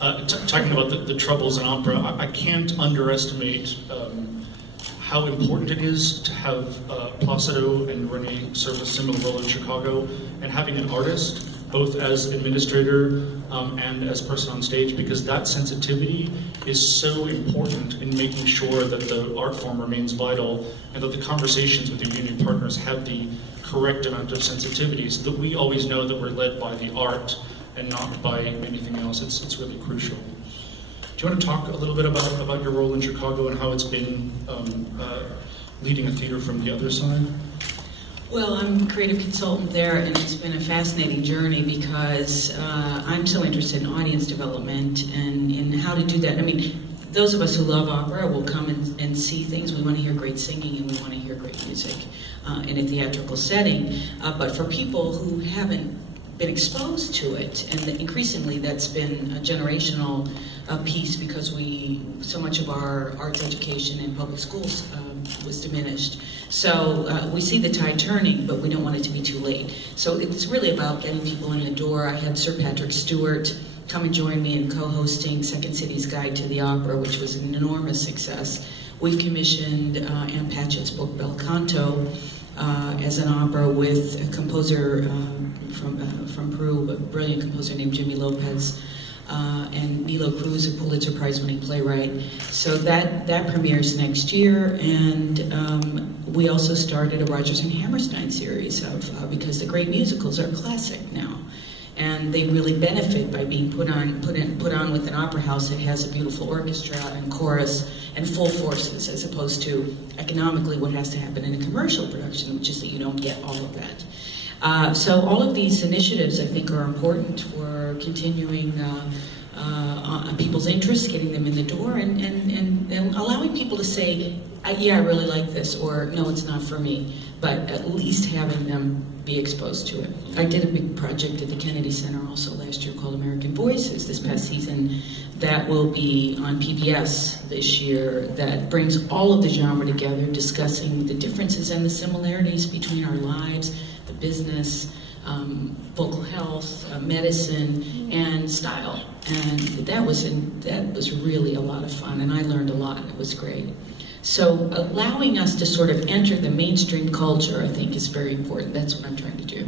Talking about the troubles in opera, I can't underestimate how important it is to have Plácido and Renée serve a similar role in Chicago, and having an artist, both as administrator and as person on stage, because that sensitivity is so important in making sure that the art form remains vital and that the conversations with your union partners have the correct amount of sensitivity, so that we always know that we're led by the art and not by anything else. It's really crucial. Do you want to talk a little bit about your role in Chicago and how it's been leading a theater from the other side? Well, I'm a creative consultant there, and it's been a fascinating journey because I'm so interested in audience development and in how to do that. I mean, those of us who love opera will come and see things. We want to hear great singing and we want to hear great music in a theatrical setting. But for people who haven't been exposed to it, and increasingly that's been a generational piece because so much of our arts education in public schools was diminished. So we see the tide turning, but we don't want it to be too late. So it's really about getting people in the door. I had Sir Patrick Stewart come and join me in co-hosting Second City's Guide to the Opera, which was an enormous success. We've commissioned Ann Patchett's book Bel Canto as an opera with a composer from Peru, a brilliant composer named Jimmy Lopez, and Nilo Cruz, a Pulitzer Prize-winning playwright. So that premieres next year, and we also started a Rodgers and Hammerstein series because the great musicals are classic now, and they really benefit by being put on with an opera house that has a beautiful orchestra and chorus and full forces, as opposed to economically what has to happen in a commercial production, which is that you don't get all of that. So all of these initiatives, I think, are important for continuing people's interest, getting them in the door, and allowing people to say, yeah, I really like this, or no, it's not for me, but at least having them be exposed to it. I did a big project at the Kennedy Center also last year called American Voices this past season that will be on PBS this year, that brings all of the genre together, discussing the differences and the similarities between our lives, the business, vocal health, medicine, and style. And that was really a lot of fun, and I learned a lot. It was great. So allowing us to sort of enter the mainstream culture, I think, is very important. That's what I'm trying to do.